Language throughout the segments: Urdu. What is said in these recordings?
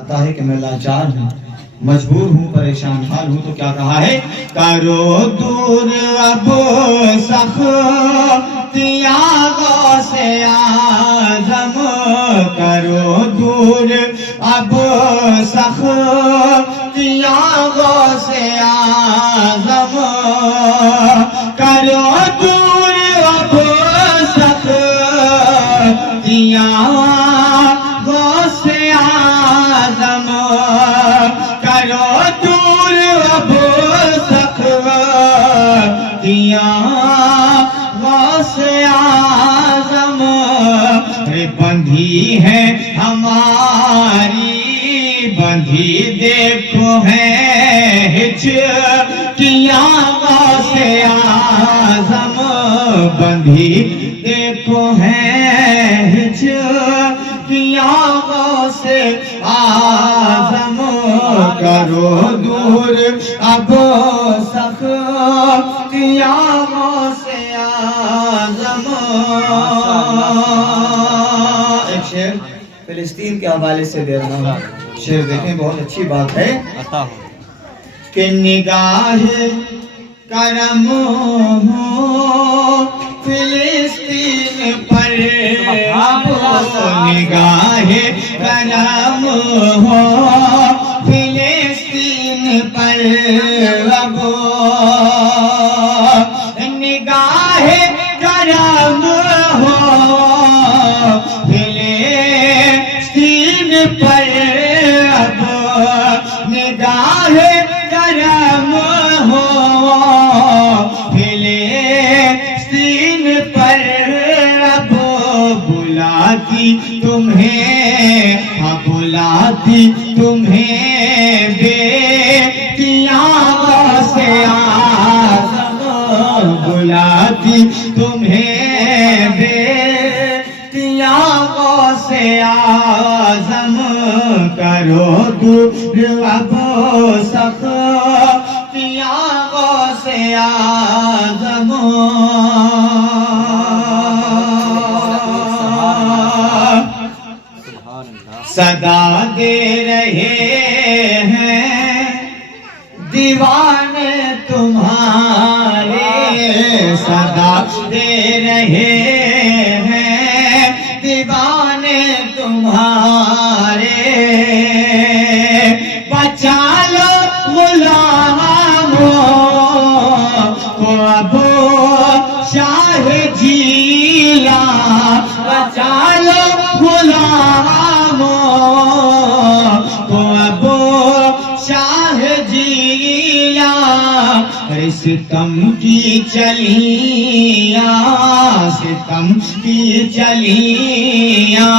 آتا ہے کہ میں لاچار ہوں، مجبور ہوں، پریشان حال ہوں، تو کیا کہا ہے؟ کرو دور اب سختیاں غوث اعظم، کرو دور اب سختیاں غوث اعظم، کرو دور اب سختیاں غوث اعظم، کرو دور اب سختیاں غوث اعظم، بندھی ہے ہماری بندھی دیکھو ہے ہچکیاں غوث اعظم، بندھی دیکھو ہے ہچکیاں غوث اعظم، کرو دور اب سختیاں غوث اعظم۔ ایک شعر فلسطین کے حوالے سے دے رہا ہوں، شعر دیکھیں، بہت اچھی بات ہے کہ نگاہ کرم ہو فلسطین پر، نگاہ کرم ہو فلسطین پر، اب نگاہ کرم ہو فلسطین پر، اب نگاہ کرم ہو فلسطین پر، اب بلاتی تمہیں، ہاں بلاتی تمہیں بیٹیاں غوث اعظم، بلاتی تمہیں بیٹیاں غوث اعظم، کرو دور اب سختیاں غوث اعظم، صدا دے رہے ہیں دیوانے تمہارے، صدا دے رہے ہیں دیوانے تمہارے، بچا لو غلاموں کو ابو شاہ جیلا، بچا لو غلاموں کو ابو شاہ جیلا، ستم کی چلیاں، ستم کی چلیاں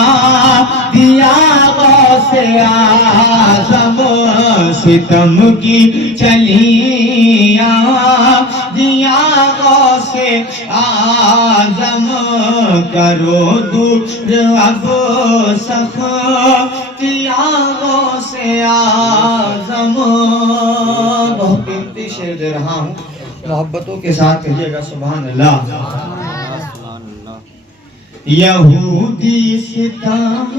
دیا غوث اعظم، ستم کی چلیاں دیا غوث اعظم، کرو دور اب سختیاں غوث اعظم۔ بہت قیمتی شعر دے رہا ہوں، محبتوں کے ساتھ کہیے گا سبحان اللہ۔ یہودی ستم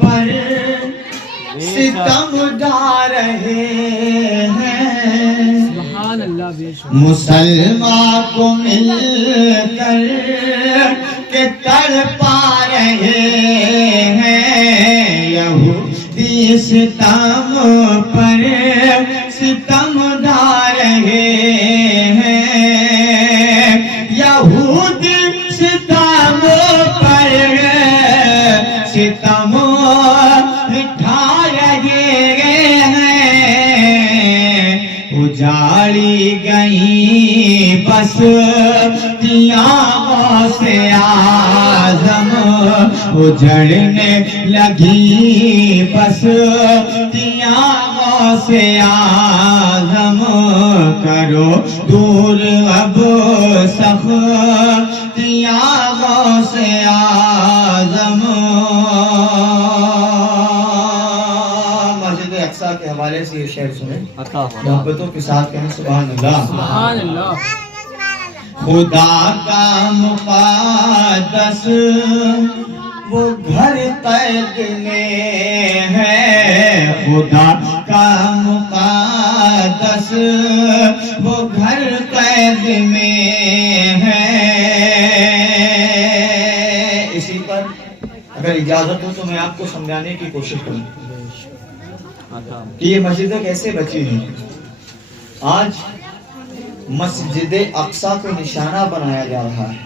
پر ستم ڈھا رہے ہیں، مسلمان کو مل کر کے تڑپا رہے ہیں، یہودی ستم پر ستم ڈھا رہے ہیں، یہودی ستم پر ستم ڈھا رہے ہیں، اجاڑی گئی بستیاں غوث اعظم، اجڑنے لگی بستیاں غوث اعظم، کرو دور اب سختیاں غوث اعظم۔ مسجد اقصی کے حوالے سے یہ شعر سنیں، محبتوں کے ساتھ کہیں سبحان اللہ۔ خدا کا مقدس وہ گھر قید میں ہے، خدا کا مقدس وہ گھر قید میں ہے. اسی پر اگر اجازت ہو تو میں آپ کو سمجھانے کی کوشش کروں کہ یہ مسجدیں کیسے بچی ہیں. آج مسجد اقصی کو نشانہ بنایا جا رہا ہے.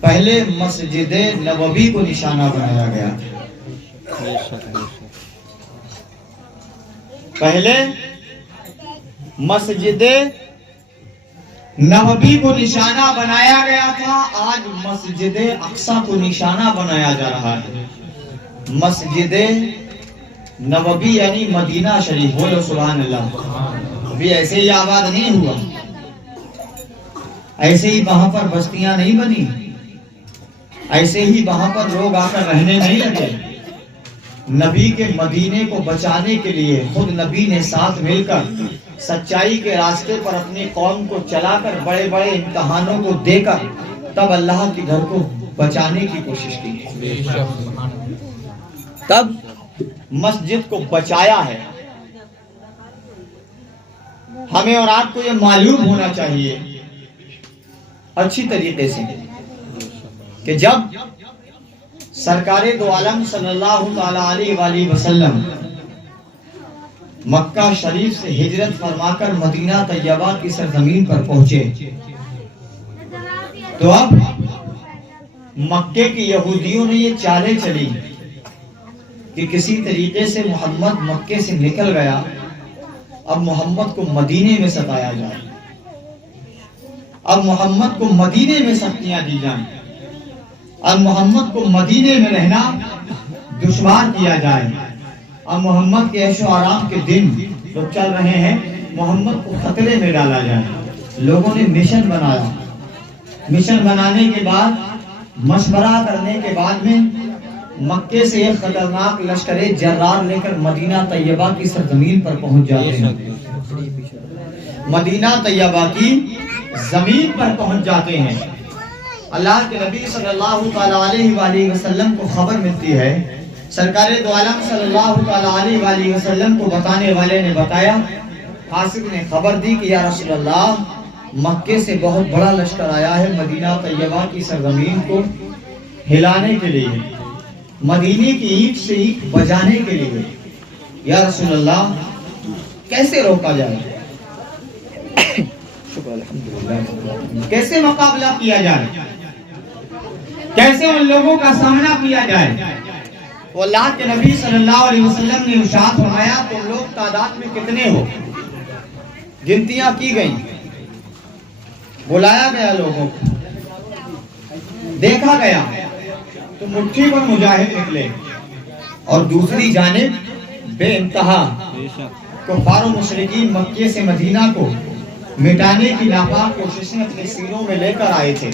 پہلے مسجد نبوی کو نشانہ بنایا گیا. پہلے مسجد نبوی کو نشانہ بنایا گیا تھا. آج مسجد اقصی کو نشانہ بنایا جا رہا ہے. مسجد نبوی یعنی مدینہ شریف. بولو سبحان اللہ. ابھی ایسے ہی آباد نہیں ہوا, ایسے ہی وہاں پر بستیاں نہیں بنی, ایسے ہی وہاں پر لوگ آ کر رہنے نہیں لگے. نبی کے مدینے کو بچانے کے لیے خود نبی نے ساتھ مل کر سچائی کے راستے پر اپنی قوم کو چلا کر بڑے بڑے امتحانوں کو دے کر تب اللہ کے گھر کو بچانے کی کوشش کی. تب مسجد کو بچایا ہے. ہمیں اور آپ کو یہ معلوم ہونا چاہیے اچھی طریقے سے کہ جب سرکار دو عالم صلی اللہ تعالی علیہ وآلہ وسلم مکہ شریف سے ہجرت فرما کر مدینہ طیبہ کی سرزمین پر پہنچے تو اب مکے کی یہودیوں نے یہ چالیں چلی کہ کسی طریقے سے محمد مکے سے نکل گیا, اب محمد کو مدینے میں ستایا جائے, اب محمد کو مدینے میں سختیاں دی جائیں, اب محمد کو مدینے میں رہنا دشوار کیا جائے, اب محمد کے عیش و آرام کے دن جو چل رہے ہیں محمد کو خطرے میں ڈالا جائے. لوگوں نے مشن بنایا. مشن بنانے کے بعد مشورہ کرنے کے بعد میں مکے سے ایک خطرناک لشکر جرار لے کر مدینہ طیبہ کی سرزمین پر پہنچ جاتے ہیں. مدینہ طیبہ کی زمین پر پہنچ جاتے ہیں. اللہ کے نبی صلی اللہ علیہ وآلہ وسلم کو خبر ملتی ہے. سرکار دو عالم صلی اللہ علیہ وآلہ وسلم کو بتانے والے نے بتایا, قاسم نے خبر دی کہ یا رسول اللہ مکے سے بہت بڑا لشکر آیا ہے مدینہ طیبہ کی سرزمین کو ہلانے کے لیے, مدینے کی اینٹ سے اینٹ بجانے کے لیے. یا رسول اللہ کیسے روکا جائے, کیسے مقابلہ کیا جائے, کیسے ان لوگوں کا سامنا کیا جائے؟ تو اللہ کے نبی صلی اللہ علیہ وسلم نے ارشاد فرمایا تم لوگ تعداد میں کتنے ہو؟ گنتیاں کی گئیں, بلایا گیا لوگوں کو, دیکھا گیا تو مٹھی پر مجاہد نکلے اور دوسری جانب بے انتہا کفار و مشرکین مکے سے مدینہ کو مٹانے کی ناپاک کوششیں اپنے سینوں میں لے کر آئے تھے.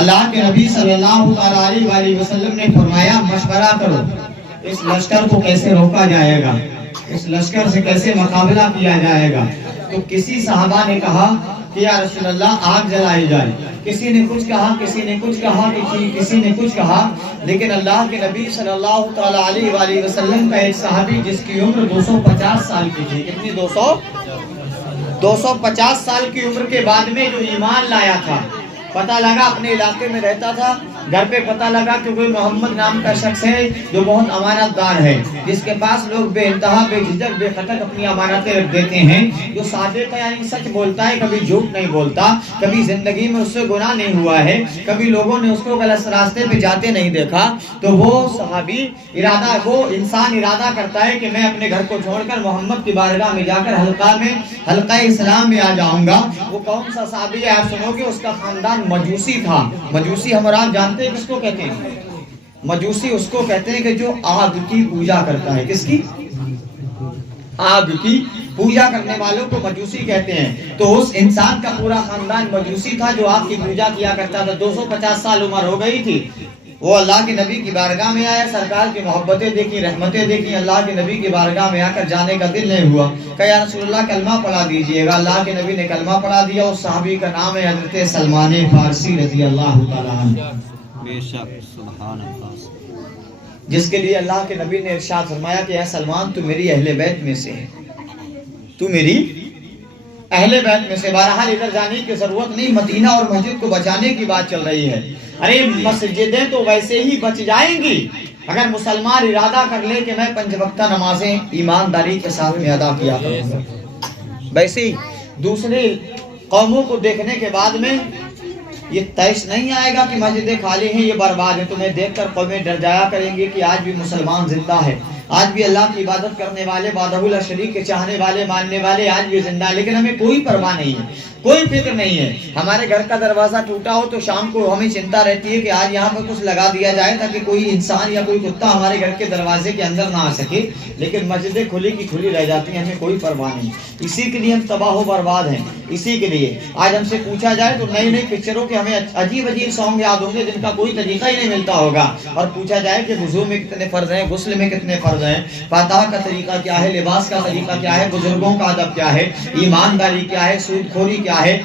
اللہ کے نبی صلی اللہ علیہ وآلہ وسلم نے فرمایا مشورہ کرو اس لشکر کو کیسے روکا جائے گا, اس لشکر سے کیسے مقابلہ کیا جائے گا. تو کسی صحابہ نے کہا کہ یا رسول اللہ آگ جلائی جائے, کسی نے کچھ کہا, کسی نے کچھ کہا, کسی نے کچھ کہا. لیکن اللہ کے نبی صلی اللہ علیہ وآلہ وسلم کا ایک صحابی جس کی عمر 250 سال کی تھی, کتنی 250 سال کی عمر کے بعد میں جو ایمان لایا تھا, پتہ لگا اپنے علاقے میں رہتا تھا, گھر پہ پتہ لگا کہ کوئی محمد نام کا شخص ہے جو بہت امانت دار ہے, جس کے پاس لوگ بے انتہا بے جھجک بے خطر اپنی امانتیں رکھ دیتے ہیں, جو صادق ہے یعنی سچ بولتا ہے, کبھی جھوٹ نہیں بولتا, کبھی زندگی میں اس سے گناہ نہیں ہوا ہے, کبھی لوگوں نے اس کو غلط راستے پہ جاتے نہیں دیکھا. تو وہ صحابی وہ انسان ارادہ کرتا ہے کہ میں اپنے گھر کو چھوڑ کر محمد کی بارگاہ میں جا کر حلقہ اسلام میں آ جاؤں گا. وہ کون سا صحابی ہے آپ سنو گے, اس کا خاندان مجوسی تھا. مجوسی ہم اور آپ جانتے ہیں کس کو کہتے ہیں؟ مجوسی اس کو کہتے ہیں کہ جو آگ کی پوجا کرتا ہے. کس کی؟ آگ کی پوجا کرنے والوں کو مجوسی کہتے ہیں. تو اس انسان کا پورا خاندان مجوسی تھا جو آگ کی پوجا کیا کرتا تھا. 250 سال عمر ہو گئی تھی. وہ اللہ کے نبی کی بارگاہ میں آیا, سرکار کی محبتیں دیکھی, رحمتیں دیکھی. اللہ کے نبی کی بارگاہ میں آ کر جانے کا دل نہیں ہوا. کہ یا رسول اللہ کلمہ پڑھا دیجئے گا. اللہ کے نبی نے کلمہ پڑھا دیا. اس صحابی کا نام ہے حضرت سلمان فارسی رضی اللہ تعالیٰ عنہ. بے شک سبحان اللہ. جس کے لیے اللہ کے نبی نے ارشاد فرمایا کہ اے سلمان تو میری اہل بیت میں سے ہے، تو میری اہل بیت میں سے۔ بہرحال ادھر جانے کی ضرورت نہیں، مدینہ اور مسجد کو بچانے کی بات چل رہی ہے۔ ارے مسجدیں تو ویسے ہی بچ جائیں گی اگر مسلمان ارادہ کر لے کہ میں 5 وقتہ نمازیں ایمانداری کے ساتھ میں ادا کیا کروں گا۔ ویسے ہی دوسرے قوموں کو دیکھنے کے بعد میں یہ تیش نہیں آئے گا کہ مسجدیں خالی ہیں، یہ برباد ہیں۔ تمہیں دیکھ کر قومیں ڈر جایا کریں گے کہ آج بھی مسلمان زندہ ہے، آج بھی اللہ کی عبادت کرنے والے، وحدہ لا شریک کے چاہنے والے، ماننے والے آج بھی زندہ ہے، لیکن ہمیں کوئی پرواہ نہیں ہے، کوئی فکر نہیں ہے۔ ہمارے گھر کا دروازہ ٹوٹا ہو تو شام کو ہمیں چنتا رہتی ہے کہ آج یہاں پر کچھ لگا دیا جائے تاکہ کوئی انسان یا کوئی کتا ہمارے گھر کے دروازے کے اندر نہ آ سکے، لیکن مسجدیں کھلی کی کھلی رہ جاتی ہیں، ہمیں کوئی پرواہ نہیں۔ اسی کے لیے ہم تباہ و برباد ہیں، اسی کے لیے آج ہم سے پوچھا جائے تو نئی نئی پکچروں کے ہمیں عجیب عجیب سانگ یاد ہوں گے جن کا کوئی طریقہ ہی نہیں ملتا ہوگا، اور پوچھا جائے کہ وضو میں کتنے فرض ہیں، غسل میں کتنے فرض ہیں، فاتحہ کا طریقہ کیا ہے، لباس کا طریقہ کیا ہے، بزرگوں کا ادب کیا ہے، ایمانداری کیا ہے، سود خوری کیا ہے،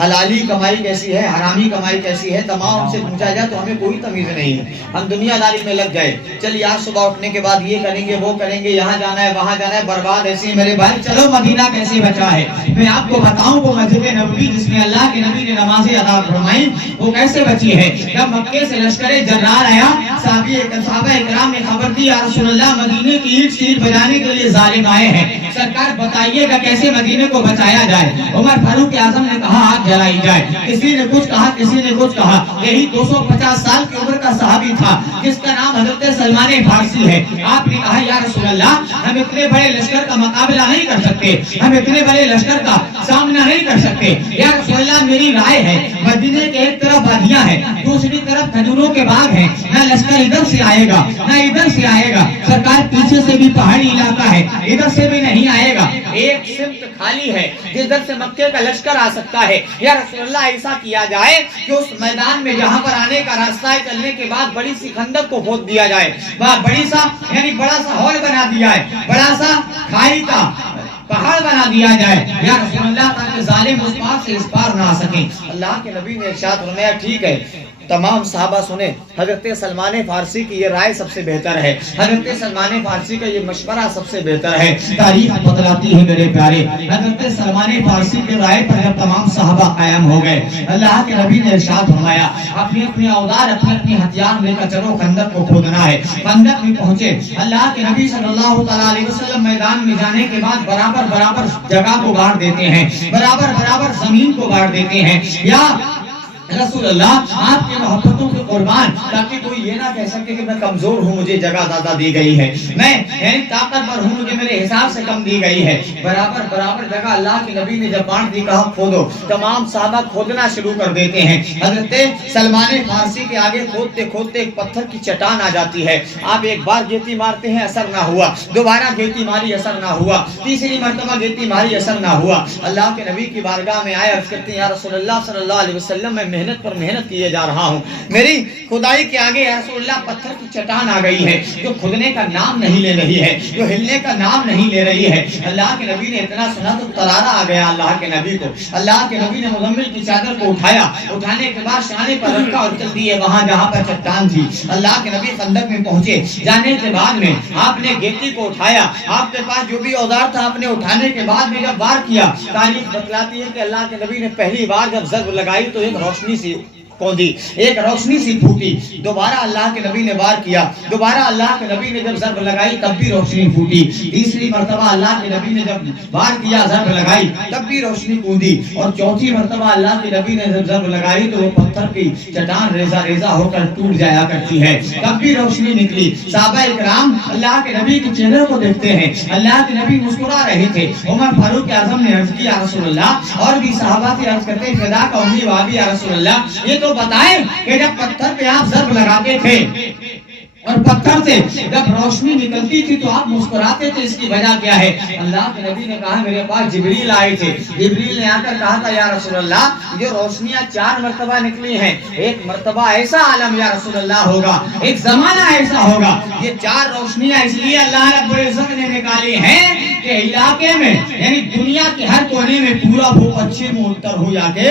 حلالی کمائی کیسی ہے، حرامی کمائی کیسی ہے، تمام ہم سے پوچھا جائے تو ہمیں کوئی تمیز نہیں ہے۔ ہم دنیا داری میں لگ گئے، چلیے آج صبح اٹھنے کے بعد یہ کریں گے، وہ کریں گے، یہاں جانا ہے، وہاں جانا ہے، برباد ایسے ہی میرے بھائی۔ چلو مدینہ کیسے بچا ہے، میں آپ کو بتاؤں وہ مسجد نبوی جس میں اللہ کے نبی نے نمازیں ادا فرمائیں وہ کیسے بچی ہے۔ جب مکے سے لشکر جرار آیا، صحابہ اکرام نے خبر دی یا رسول اللہ مدینے کی اینٹ سینٹ بجانے کے لیے ظالم آئے ہیں، سرکار بتائیے گا کیسے مدینے کو بچایا جائے۔ عمر فاروق اعظم نے کہا آگ جلائی جائے، کسی نے کچھ کہا، کسی نے کچھ کہا۔ یہی 250 سال کی عمر کا صحابی تھا جس کا نام حضرت سلمان فارسی ہے۔ آپ نے کہا یا رسول اللہ ہم اتنے بڑے لشکر کا مقابلہ نہیں کر سکتے، ہم اتنے بڑے لشکر کا سامنا نہیں کر سکتے، یا رسول اللہ میری رائے ہے مدینے کے ایک طرف وادیاں ہیں، دوسری طرف کھجوروں کے باغ ہیں، نہ لشکر ادھر سے آئے گا نہ ادھر سے آئے گا، سرکار پیچھے سے بھی پہاڑی علاقہ ہے، ادھر سے بھی نہیں آئے گا، ایک سمت خالی ہے جدھر سے مکے کا لشکر آ سکتا ہے۔ یا رسول اللہ ایسا کیا جائے کہ اس میدان میں جہاں پر آنے کا راستہ ہے چلنے کے بعد بڑی سی خندق کو کھود دیا جائے، وہاں بڑی سا یعنی بڑا سا ہال بنا دیا ہے، بڑا سا کھائی کا پہاڑ بنا دیا جائے یا رسول اللہ تاکہ ظالم اس پار سے اس پار نہ آ سکیں۔ اللہ کے نبی نے ارشاد فرمایا ٹھیک ہے۔ تمام صحابہ سنے، حضرت سلمان فارسی کی یہ رائے سب سے بہتر ہے، حضرت سلمان فارسی کا یہ مشورہ سب سے بہتر ہے۔ تاریخ بتلاتی ہے میرے پیارے، حضرت سلمان فارسی کی رائے پر جب تمام صحابہ قائم ہو گئے، اللہ کے نبی نے ارشاد فرمایا اپنے اپنے اوزار اپنے ہتھیار لے کر چلو خندق کو کھودنا ہے۔ خندق میں پہنچے، اللہ کے نبی صلی اللہ تعالی علیہ وسلم میدان میں جانے کے بعد برابر برابر جگہ کو گاڑ دیتے ہیں، برابر برابر زمین کو گاڑ دیتے ہیں، یا رسول اللہ آپ کی محبتوں کے قربان، تاکہ کوئی یہ نہ کہہ سکے کہ میں کمزور ہوں مجھے جگہ زیادہ دی گئی ہے، میں یعنی طاقتور ہوں مجھے میرے حساب سے کم دی گئی ہے۔ برابر برابر جگہ اللہ کے نبی نے جب بانٹ دی کہا کھودو، تمام صحابہ کھودنا شروع کر دیتے ہیں۔ حضرت سلمان فارسی کے آگے کھودتے کھودتے ایک پتھر کی چٹان آ جاتی ہے، آپ ایک بار گیتی مارتے ہیں اثر نہ ہوا، دوبارہ گیتی ماری اثر نہ ہوا، تیسری مرتبہ گیتی ماری اثر نہ ہوا۔ اللہ کے نبی کی بارگاہ میں آئے، عرض کرتے ہیں یا رسول اللہ صلی اللہ علیہ وسلم میں محنت پر محنت کیے جا رہا ہوں، میری خدائی کے آگے یا رسول اللہ پتھر کی چٹان آ گئی ہے جو کھدنے کا نام نہیں لے رہی ہے، جو ہلنے کا نام نہیں لے رہی ہے۔ اللہ کے نبی نے اتنا سنا تو طرارہ آ گیا اللہ کے نبی کو۔ اللہ کے نبی نے مزمل کی چادر کو اٹھایا، اٹھانے کے بعد شانے پر رکھا اور چل دیے وہاں جہاں پر چٹان تھی۔ اللہ کے نبی خندق میں پہنچے، جانے کے بعد میں آپ نے گیتی کو اٹھایا، آپ کے پاس جو بھی اوزار تھا آپ نے اٹھانے کے بعد میں جب وار کیا، تاریخ بتلاتی ہے کہ اللہ کے نبی نے پہلی بار جب ضرب لگائی تو ایک روشنی سی کوندی، ایک روشنی سی پھوٹی، دوبارہ اللہ کے نبی نے وار کیا، دوبارہ اللہ کے نبی نے جب ضرب لگائی تب بھی روشنی پھوٹی، تیسری مرتبہ اللہ کے نبی نے جب وار کیا ضرب لگائی تب بھی روشنی کوندی، اور چوتھی مرتبہ اللہ کے نبی نے جب ضرب لگائی تو وہ پتھر کی چٹان ریزہ ریزہ ہو کر ٹوٹ جایا کرتی ہے، تب بھی روشنی نکلی۔ صحابہ اکرام اللہ کے نبی کے چہرے کو دیکھتے ہیں، اللہ کے نبی مسکرا رہے تھے۔ عمر فاروق اعظم نے عرض کیا رسول اللہ، اور بھی صحابہ سے عرض کرتے ہیں فدا کا امی وابی یا رسول اللہ، یہ تو بتائیں کہ جب پتھر پہ آپ ضرب لگاتے تھے اور پتھر سے جب روشنی نکلتی تھی تو آپ مسکراتے تھے، اس کی وجہ کیا ہے؟ اللہ کے نبی نے کہا میرے پاس جبریل آئے تھے، جبریل نے آ کر کہا تھا یا رسول اللہ یہ روشنیاں 4 مرتبہ نکلی ہیں، ایک مرتبہ ایسا عالم یا رسول اللہ ہوگا، ایک زمانہ ایسا ہوگا، یہ 4 روشنیاں اس لیے اللہ رب العزت نے نکالی ہیں کہ علاقے میں یعنی دنیا کے ہر کونے میں پورا ہو، اچھے میں اتر ہو، یا کہ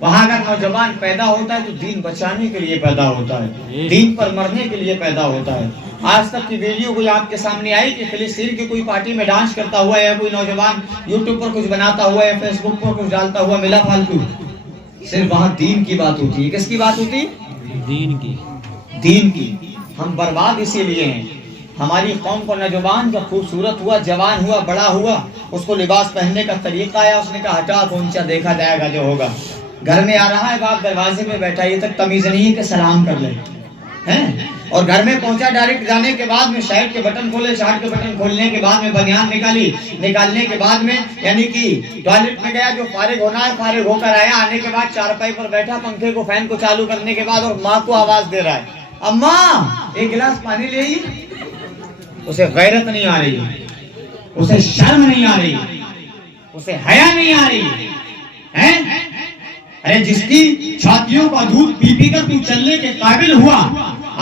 وہاں اگر نوجوان پیدا ہوتا ہے تو دین بچانے کے لیے پیدا ہوتا ہے، دین پر مرنے کے لیے پیدا ہوتا ہے۔ آج تک کی ویڈیو کوئی آپ کے سامنے آئی کہ فلسطین کی کوئی پارٹی میں ڈانس کرتا ہوا یا کوئی نوجوان یوٹیوب پر کچھ بناتا ہوا یا فیس بک پر کچھ ڈالتا ہوا ملا فالتو؟ صرف وہاں دین کی بات ہوتی ہے۔ کس کی بات ہوتی؟ دین کی۔ دین کی۔ ہم برباد اسی لیے ہیں۔ ہماری قوم کو نوجوان جب خوبصورت ہوا، جوان ہوا، بڑا ہوا، اس کو لباس پہننے کا طریقہ آیا، اس نے کہا ہٹا پہنچا، دیکھا جائے گا جو ہوگا۔ گھر میں آ رہا ہے، باپ دروازے میں بیٹھا، یہ تک تمیز نہیں ہے کہ سلام کر لے، اور گھر میں پہنچا، ڈائریکٹ جانے کے بعد میں شرٹ کے بٹن کھولے، شرٹ کے بٹن کھولنے کے بعد میں بنیان نکالی، نکالنے کے بعد میں یعنی کہ ٹوائلٹ میں گیا، جو فارغ ہونا ہے فارغ ہو کر آیا، آنے کے بعد چارپائی پر بیٹھا، پنکھے کو فین کو چالو کرنے کے بعد اور ماں کو آواز دے رہا ہے، اماں ایک گلاس پانی لے آئیے۔ اسے غیرت نہیں آ رہی، اسے شرم نہیں آ رہی، اسے حیا نہیں آ رہی ہے۔ ارے جس کی چھاتیوں کا دودھ پی پی کر تو چلنے کے قابل ہوا،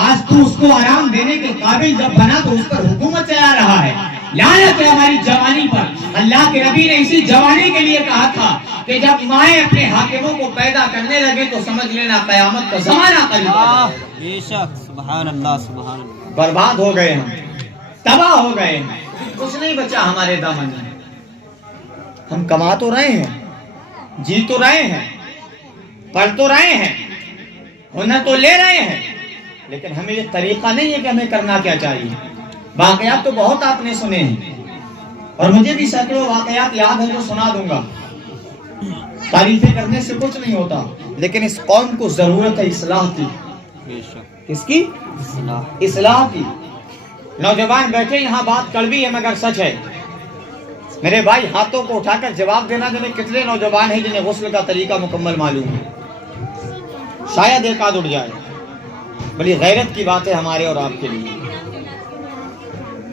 آج تو اس کو آرام دینے کے قابل جب بنا تو اس پر حکومت چلا رہا ہے۔ لعنت ہے ہماری جوانی پر۔ اللہ کے نبی نے اسی جوانی کے لیے کہا تھا کہ جب مائیں اپنے حاکموں کو پیدا کرنے لگے تو سمجھ لینا قیامت کا زمانہ قریب ہے۔ بے شک، سبحان اللہ، سبحان اللہ۔ برباد ہو گئے ہم، تباہ ہو گئے ہیں، کچھ نہیں بچا ہمارے دامن میں۔ ہم کما تو رہے ہیں، جی تو رہے ہیں، پڑھ تو رہے ہیں، ہنر تو لے رہے ہیں، لیکن ہمیں یہ طریقہ نہیں ہے کہ ہمیں کرنا کیا چاہیے۔ واقعات تو بہت آپ نے سنے ہیں، اور مجھے بھی سینکڑوں واقعات یاد ہیں جو سنا دوں گا۔ تعریفیں کرنے سے کچھ نہیں ہوتا، لیکن اس قوم کو ضرورت ہے اصلاح کی۔ کس کی؟ اصلاح کی۔ نوجوان بیٹھے یہاں، بات کڑوی ہے مگر سچ ہے۔ میرے بھائی ہاتھوں کو اٹھا کر جواب دینا، جنہیں کتنے نوجوان ہیں جنہیں غسل کا طریقہ مکمل معلوم ہے؟ شاید ایک آدھ اٹھ جائے۔ بڑی غیرت کی بات ہے ہمارے اور آپ کے لیے۔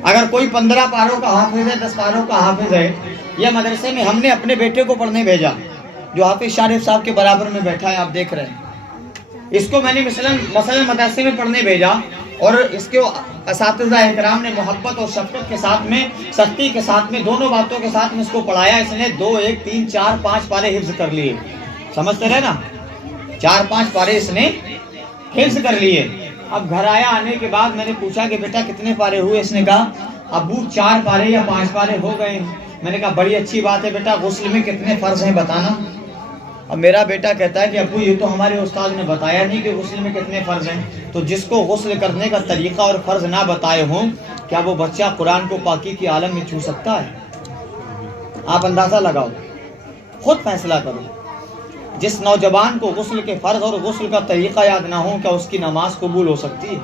اگر کوئی 15 پاروں کا حافظ ہے، 10 پاروں کا حافظ ہے، یا مدرسے میں ہم نے اپنے بیٹے کو پڑھنے بھیجا جو حافظ شارف صاحب کے برابر میں بیٹھا ہے، آپ دیکھ رہے ہیں، اس کو میں نے مثلا مدرسے میں پڑھنے بھیجا، اور اس کے اساتذہ احترام نے محبت اور شفقت کے ساتھ میں، سختی کے ساتھ میں، دونوں باتوں کے ساتھ میں اس کو پڑھایا۔ اس نے 2 1 3 4 5 پارے حفظ کر لیے، سمجھتے رہے نا، 4 5 پارے اس نے حفظ کر لیے۔ اب گھر آیا، آنے کے بعد میں نے پوچھا کہ بیٹا کتنے پارے ہوئے؟ اس نے کہا ابو 4 پارے یا 5 پارے ہو گئے۔ میں نے کہا بڑی اچھی بات ہے بیٹا، غسل میں کتنے فرض ہیں بتانا۔ اب میرا بیٹا کہتا ہے کہ ابو یہ تو ہمارے استاد نے بتایا نہیں کہ غسل میں کتنے فرض ہیں۔ تو جس کو غسل کرنے کا طریقہ اور فرض نہ بتائے ہوں، کیا وہ بچہ قرآن کو پاکی کی عالم میں چھو سکتا ہے؟ آپ اندازہ لگاؤ، خود فیصلہ کرو۔ جس نوجوان کو غسل کے فرض اور غسل کا طریقہ یاد نہ ہو، کیا اس کی نماز قبول ہو سکتی ہے؟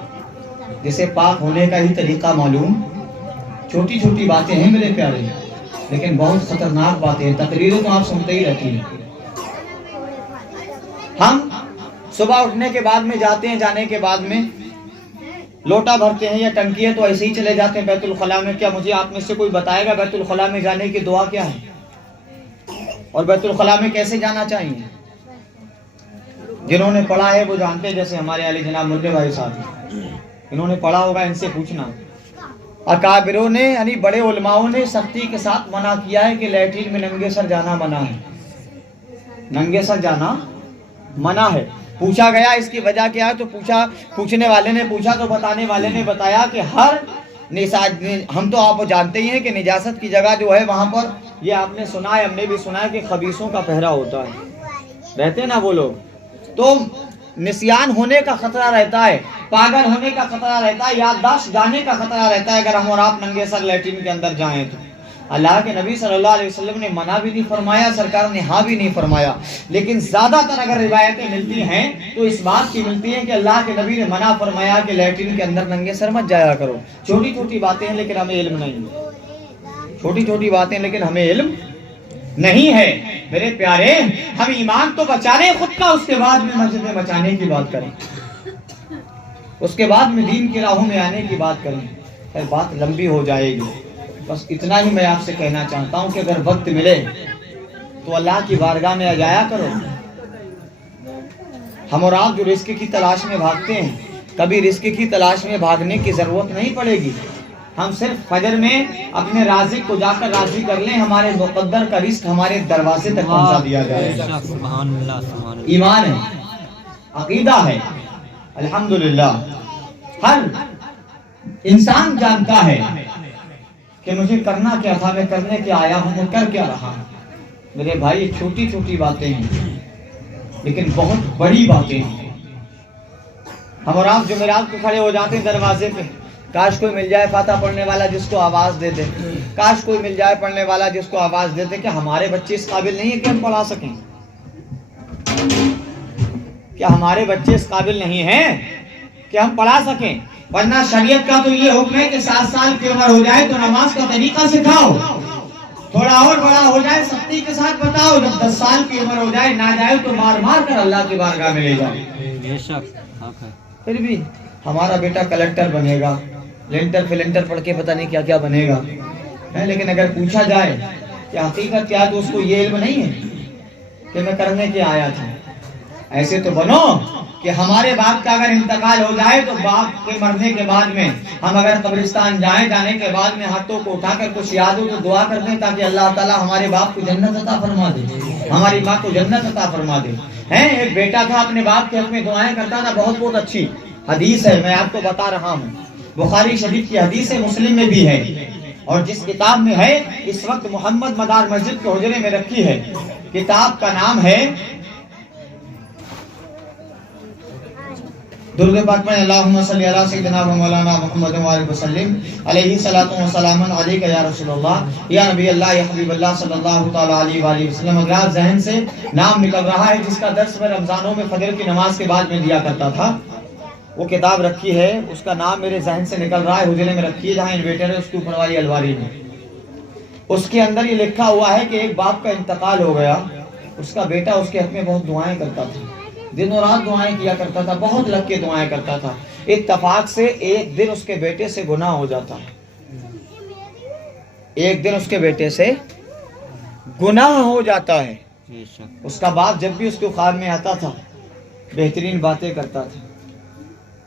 جسے پاک ہونے کا ہی طریقہ معلوم۔ چھوٹی چھوٹی باتیں ہیں میرے پیارے، لیکن بہت خطرناک باتیں ہیں۔ تقریریں تو آپ سنتے ہی رہتی ہیں۔ ہم صبح اٹھنے کے بعد میں جاتے ہیں، جانے کے بعد میں لوٹا بھرتے ہیں یا ٹنکی ہے تو ایسے ہی چلے جاتے ہیں بیت الخلاء میں۔ کیا مجھے آپ میں سے کوئی بتائے گا بیت الخلاء میں جانے کی دعا کیا ہے، اور بیت الخلاء میں کیسے جانا چاہیے؟ جنہوں نے پڑھا ہے وہ جانتے ہیں، جیسے ہمارے علی جناب ملے بھائی صاحب، انہوں نے پڑھا ہوگا، ان سے پوچھنا۔ اکابروں نے یعنی بڑے علماؤں نے سختی کے ساتھ منع کیا ہے کہ لیٹرین میں ننگے سر جانا منع ہے، ننگے سر جانا منع ہے۔ پوچھا گیا اس کی وجہ کیا ہے، تو پوچھنے والے نے پوچھا تو بتانے والے نے بتایا کہ ہم تو آپ جانتے ہی ہیں کہ نجاست کی جگہ جو ہے وہاں پر، یہ آپ نے سنا ہے، ہم نے بھی سنا ہے کہ خبیثوں کا پہرا ہوتا ہے، رہتے نا وہ لوگ، تو نسیان ہونے کا خطرہ رہتا ہے، پاگل ہونے کا خطرہ رہتا ہے، یادداشت جانے کا خطرہ رہتا ہے اگر ہم اور آپ ننگے سر لیٹرین کے اندر جائیں تو۔ اللہ کے نبی صلی اللہ علیہ وسلم نے منع بھی نہیں فرمایا، سرکار نے ہاں بھی نہیں فرمایا، لیکن زیادہ تر اگر روایتیں ملتی ہیں تو اس بات کی ملتی ہیں کہ اللہ کے نبی نے منع فرمایا کہ لیٹرین کے اندر ننگے سر مت جایا کرو۔ چھوٹی چھوٹی باتیں ہیں لیکن ہمیں علم نہیں، چھوٹی چھوٹی باتیں لیکن ہمیں علم نہیں ہے۔ میرے پیارے، ہم ایمان تو بچا لیں خود کا، اس کے بعد میں مسجدیں بچانے کی بات کریں، اس کے بعد میں دین کی راہوں میں آنے کی بات کریں۔ بات لمبی ہو جائے گی، بس اتنا ہی میں آپ سے کہنا چاہتا ہوں کہ اگر وقت ملے تو اللہ کی بارگاہ میں آ جایا کرو۔ ہم اور آپ جو رزق کی تلاش میں بھاگتے ہیں، کبھی رزق کی تلاش میں بھاگنے کی ضرورت نہیں پڑے گی۔ ہم صرف فجر میں اپنے رازق کو جا کر راضی کر لیں، ہمارے مقدر کا رزق ہمارے دروازے تک پہنچا دیا جائے۔ سبحان اللہ، سبحان اللہ۔ ایمان ہے، عقیدہ ہے۔ الحمدللہ ہر انسان جانتا ہے کہ مجھے کرنا کیا تھا، میں کرنے کیا آیا ہوں، میں کر کیا رہا ہوں۔ میرے بھائی یہ چھوٹی چھوٹی باتیں ہیں لیکن بہت بڑی باتیں ہیں۔ ہم اور آپ جمعرات کو کھڑے ہو جاتے ہیں دروازے پہ، کاش کوئی مل جائے فاتحہ پڑھنے والا جس کو آواز دے دے، کاش کوئی مل جائے پڑھنے والا جس کو آواز دے دے۔ کہ ہمارے بچے اس قابل نہیں ہیں کہ ہم پڑھا سکیں؟ کیا ہمارے بچے اس قابل نہیں ہیں کہ ہم پڑھا سکیں؟ ورنہ شریعت کا تو یہ حکم ہے کہ 7 سال کی عمر ہو جائے تو نماز کا طریقہ سکھاؤ، تھوڑا اور بڑا ہو جائے سختی کے ساتھ بتاؤ، جب 10 سال کی عمر ہو جائے نہ جائے تو مار مار کر اللہ کی بارگاہ میں لے جائے۔ بے شک حق ہے۔ پھر بھی ہمارا بیٹا کلکٹر بنے گا، لینٹر فلنٹر پڑھ کے پتہ نہیں کیا کیا بنے گا، لیکن اگر پوچھا جائے کہ حقیقت کیا تو اس کو یہ علم نہیں ہے کہ میں کرنے کے آیا تھا۔ ایسے تو بنو کہ ہمارے باپ کا اگر انتقال ہو جائے تو باپ کے مرنے کے بعد میں ہم اگر قبرستان جائیں، جانے کے بعد میں ہاتھوں کو اٹھا کر کچھ یاد ہو تو دعا کر دیں تاکہ اللہ تعالیٰ ہمارے باپ کو جنت عطا فرما دے، ہماری ماں کو جنت عطا فرما دے۔ ایک بیٹا تھا اپنے باپ کے حق میں دعائیں کرتا تھا، بہت بہت اچھی حدیث ہے، میں آپ کو بتا رہا ہوں، بخاری شریف کی حدیث ہے، مسلم میں بھی ہے، اور جس کتاب میں ہے اس وقت محمد مدار مسجد کے حجرے میں رکھی ہے۔ کتاب کا نام ہے درود پاک میں اللہم صلی علی سیدنا و مولانا محمد وآلہ وسلم علیہ الصلوۃ والسلام علیک یا رسول اللہ یا نبی اللہ یا حبیب اللہ صلی اللہ تعالی علیہ وآلہ وسلم۔ اگر آپ ذہن سے نام نکل رہا ہے جس کا درس میں رمضانوں میں فجر کی نماز کے بعد میں دیا کرتا تھا، وہ کتاب رکھی ہے، اس کا نام میرے ذہن سے نکل رہا ہے، حجرے میں رکھی ہے جہاں انویٹر ہے اس کے اوپر والی الواری میں۔ اس کے اندر یہ لکھا ہوا ہے کہ ایک باپ کا انتقال ہو گیا، اس کا بیٹا اس کے حق میں بہت دعائیں کرتا تھا، دن و رات دعائیں کیا کرتا تھا، بہت لگ کے دعائیں کرتا تھا۔ اتفاق سے ایک دن اس کے بیٹے سے گناہ ہو جاتا ہے، ایک دن اس کے بیٹے سے گناہ ہو جاتا ہے۔ اس کا باپ جب بھی اس کے خواب میں آتا تھا بہترین باتیں کرتا تھا،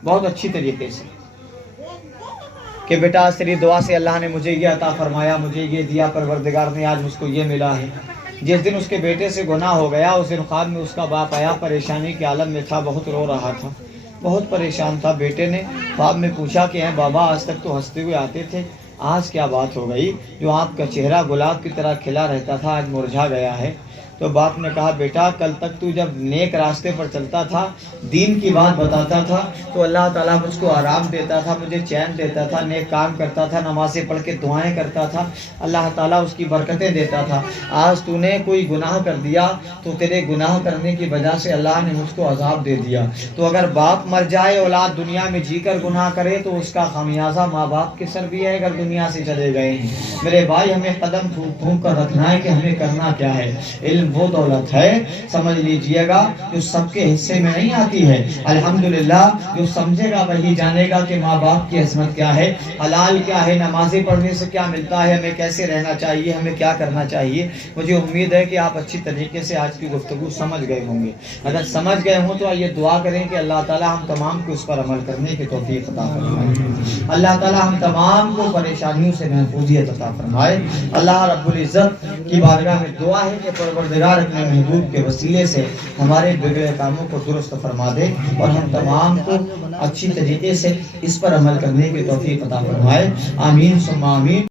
بہت اچھی طریقے سے، کہ بیٹا تیری دعا سے اللہ نے مجھے یہ عطا فرمایا، مجھے یہ دیا، پروردگار نے آج مجھ کو یہ ملا ہے۔ جس دن اس کے بیٹے سے گناہ ہو گیا اس دن خواب میں اس کا باپ آیا، پریشانی کے عالم میں تھا، بہت رو رہا تھا، بہت پریشان تھا۔ بیٹے نے خواب میں پوچھا کہ بابا آج تک تو ہنستے ہوئے آتے تھے، آج کیا بات ہو گئی؟ جو آپ کا چہرہ گلاب کی طرح کھلا رہتا تھا آج مرجھا گیا ہے۔ تو باپ نے کہا بیٹا کل تک تو جب نیک راستے پر چلتا تھا، دین کی بات بتاتا تھا تو اللہ تعالیٰ مجھ کو آرام دیتا تھا، مجھے چین دیتا تھا، نیک کام کرتا تھا، نمازیں پڑھ کے دعائیں کرتا تھا، اللہ تعالیٰ اس کی برکتیں دیتا تھا۔ آج تو نے کوئی گناہ کر دیا تو تیرے گناہ کرنے کی وجہ سے اللہ نے مجھ کو عذاب دے دیا۔ تو اگر باپ مر جائے، اولاد دنیا میں جی کر گناہ کرے تو اس کا خمیازہ ماں باپ کے سر بھی ہے اگر دنیا سے چلے گئے ہیں۔ میرے بھائی ہمیں قدم تھوم کر رکھنا ہے کہ ہمیں کرنا کیا ہے۔ علم وہ دولت ہے، سمجھ لیجئے گا، جو سب کے حصے میں نہیں آتی ہے۔ الحمدللہ جو سمجھے گا وہی جانے گا کہ ماں باپ کی عظمت کیا ہے، حلال کیا ہے، نمازیں پڑھنے سے کیا ملتا ہے، ہمیں کیسے رہنا چاہیے، ہمیں کیا کرنا چاہیے۔ مجھے امید ہے کہ آپ اچھی طریقے سے آج کی گفتگو سمجھ گئے ہوں گے۔ اگر سمجھ گئے ہوں تو یہ دعا کریں کہ اللہ تعالیٰ ہم تمام کو اس پر عمل کرنے کی توفیق عطا فرمائے، اللہ تعالیٰ ہم تمام کو پریشانیوں سے محفوظیت عطا فرمائے۔ اللہ رب العزت کی بارگاہ میں دعا ہے کہ پروردگار اپنے محبوب کے وسیلے سے ہمارے بگڑے کاموں کو درست فرما دے اور ہم تمام کو اچھی طریقے سے اس پر عمل کرنے کی توفیق عطا فرمائے۔ آمین ثم آمین۔